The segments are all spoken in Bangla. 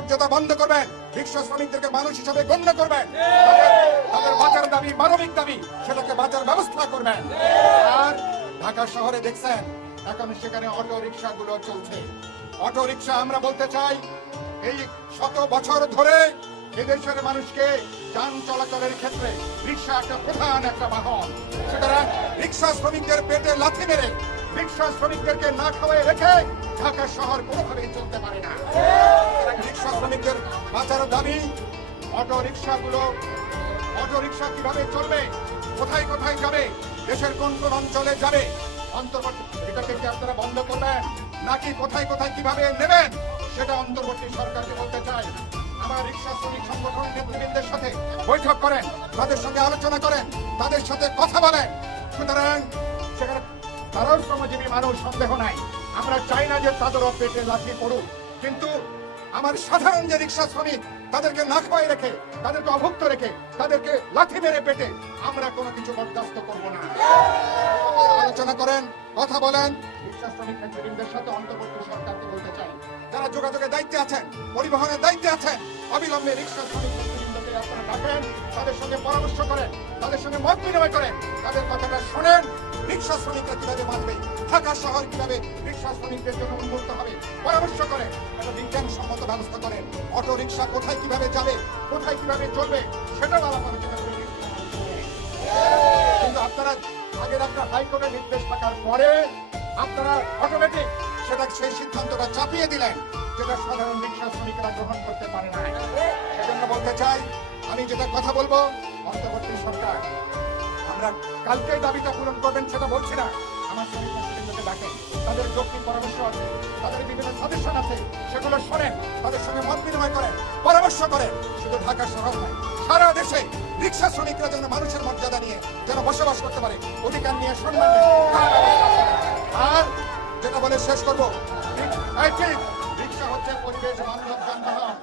মর্যাদা বন্ধ করবেন। রিক্সা শ্রমিকদেরকে মানুষ হিসাবে গণ্য করবেন। তাদের বাঁচার দাবি, মানবিক দাবি, সেটাকে বাঁচার ব্যবস্থা করবেন। আর ঢাকা শহরে দেখছেন, এখন সেখানে অটো রিক্সা গুলো চলছে। অটো রিক্সা আমরা বলতে চাই, এই শত বছর ধরে এদেশের মানুষকে যান চলাচলের ক্ষেত্রে রিক্সা একটা প্রধান একটা বাহন। সুতরাং রিক্সা শ্রমিকদের পেটে লাথি মেরে রিক্সা শ্রমিকদেরকে না খাওয়াই রেখে ঢাকা শহর কোনোভাবেই চলতে পারে না। রিক্সা শ্রমিকদের বাঁচার দাবি অটো রিক্সাগুলো অটো রিক্সা কীভাবে চলবে, কোথায় কোথায় যাবে, দেশের কোন কোন অঞ্চলে যাবে, অন্তর্বর্তী এটাকে কি আপনারা বন্ধ করবেন, নাকি কোথায় কোথায় কীভাবে নেবেন, সেটা অন্তর্বর্তী সরকারকে বলতে চাই। আমার রিক্সা শ্রমিক সংগঠনের নেতৃবৃন্দের সাথে বৈঠক করেন, তাদের সঙ্গে আলোচনা করেন, তাদের সাথে কথা বলেন। সুতরাং সেখানে তারাও শ্রমজীবী মানুষ সন্দেহ নাই। আমরা চাই না যে তাদেরও পেটে লাঠি পড়ুক, কিন্তু আমার সাধারণ যে রিক্সা শ্রমিক, তাদেরকে না খাওয়াই রেখে, তাদেরকে অভুক্ত রেখে, তাদেরকে লাথি মেরে পেটে আমরা কোনো কিছু বরদাস্ত করব না। আলোচনা করেন, কথা বলেন। রিক্সা শ্রমিক নেতৃবৃন্দের সাথে অন্তর্বর্তী সরকারকে বলতে চাই। যারা যোগাযোগের দায়িত্বে আছেন পরিবহনের দায়িত্বে আছেন, অবিলম্বে রিক্সা শ্রমিক আপনারা ডাকেন তাদের সঙ্গে পরামর্শ করেন, তাদের সঙ্গে মত বিনিময় করেন, তাদের কথাটা শোনেন রিক্সা শ্রমিকরা কীভাবে বাঁচবে ঢাকা শহর কীভাবে রিক্সা শ্রমিকদের জন্য উন্মুক্ত হবে? পরামর্শ করেন একটা বিজ্ঞানসম্মত ব্যবস্থা করেন। অটো রিক্সা কোথায় কীভাবে যাবে, কোথায় কীভাবে চলবে, সেটাও আলাপ আলোচনা করে কিন্তু আপনারা আগের আপনার হাইকোর্টের নির্দেশ থাকার পরে আপনারা অটোমেটিক সেটা সেই সিদ্ধান্তটা চাপিয়ে দিলেন, যেটা সাধারণ রিক্সা শ্রমিকরা গ্রহণ করতে পারে না। সেজন্য বলতে চাই, আমি যেটা কথা বলব, অন্তর্বর্তী সরকার, আমরা কালকে দাবিটা পূরণ করবেন পরামর্শ করেন শুধু ঢাকা শহর নয়, সারা দেশে রিক্সা শ্রমিকরা যেন মানুষের মর্যাদা নিয়ে যেন বসবাস করতে পারে, অধিকার নিয়ে সম্মান। আর যেটা বলে শেষ করব রিক্সা হচ্ছে পরিবেশ বান্ধব যানবাহন।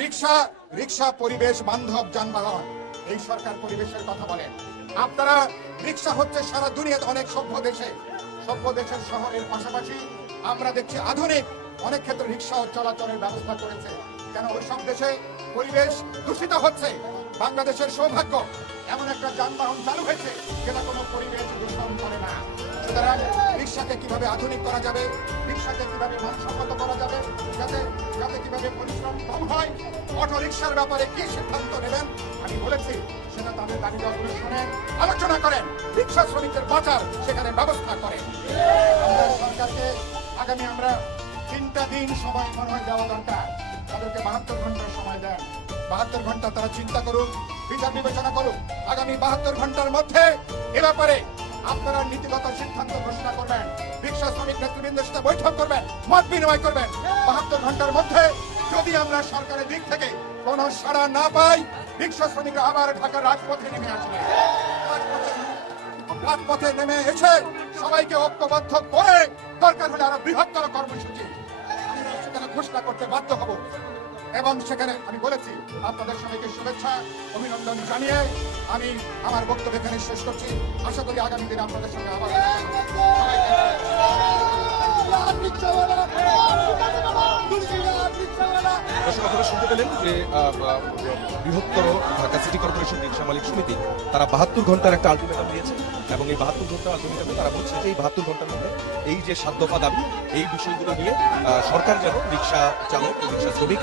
রিক্সা রিক্সা পরিবেশ বান্ধব যানবাহন, এই সরকার পরিবেশের কথা আপনারা, রিক্সা হচ্ছে সারা দুনিয়াতে অনেক সভ্য দেশে, সভ্য দেশের শহরের পাশাপাশি আমরা দেখছি আধুনিক অনেক ক্ষেত্রে রিক্সা চলাচলের ব্যবস্থা করেছে। কেন ওই সব দেশে পরিবেশ দূষিত হচ্ছে। বাংলাদেশের সৌভাগ্য, এমন একটা যানবাহন চালু হয়েছে যেটা কোনো পরিবেশ দূষণ করে না। সুতরাং রিক্সাকে কীভাবে আধুনিক করা যাবে রিক্সাকে কীভাবে মানসম্মত করা যাবে, যাতে যাতে কীভাবে পরিশ্রম কম হয় অটো রিক্সার ব্যাপারে কি সিদ্ধান্ত নেবেন, আমি বলেছি, সেটা তাদের দাবি শুনেন আলোচনা করেন। রিক্সা শ্রমিকদের বাঁচার সেখানে ব্যবস্থা করেন। আমরা সরকারকে আগামী আমরা তিনটা দিন সময় মনে হয় দেওয়া দরকার। তাদেরকে বাহাত্তর ঘণ্টার সময় দেন। বাহাত্তর ঘণ্টা তারা চিন্তা করুক, বিচার বিবেচনা করুক। আগামী বাহাত্তর ঘণ্টার মধ্যে এ ব্যাপারে আপনারা নীতিগত সিদ্ধান্ত ঘোষণা করবেন। রিক্সা শ্রমিক নেতৃবৃন্দের সাথে বৈঠক করবেন, মত বিনিময় করবেন। বাহাত্তর ঘণ্টার মধ্যে যদি আমরা সরকারের দিক থেকে কোনো সাড়া না পাই রিক্সা শ্রমিকরা আবার ঢাকার রাজপথে নেমে আসবে। রাজপথে- নেমে এসে সবাইকে ঐক্যবদ্ধ করে দরকার হলে আরও বৃহত্তর কর্মসূচি। ঘোষণা করতে বাধ্য হব। এবং সেখানে আমি বলেছি, আপনাদের সবাইকে শুভেচ্ছা, অভিনন্দন জানিয়ে আমি আমার বক্তব্য এখানে শেষ করছি। আশা করি আগামী দিনে আপনাদের সঙ্গে আবার দর্শক আপনারা শুনতে পেলেন যে বৃহত্তর ঢাকা সিটি কর্পোরেশন রিক্সা মালিক সমিতি, তারা বাহাত্তর ঘণ্টার একটা আলটিমেটাম দিয়েছে এবং এই বাহাত্তর ঘণ্টার আলটিমেটামে তারা বলছে যে এই বাহাত্তর ঘণ্টার মধ্যে এই যে সাত দাবি, এই বিষয়গুলো নিয়ে সরকার যেন রিক্সা চালক রিক্সা শ্রমিক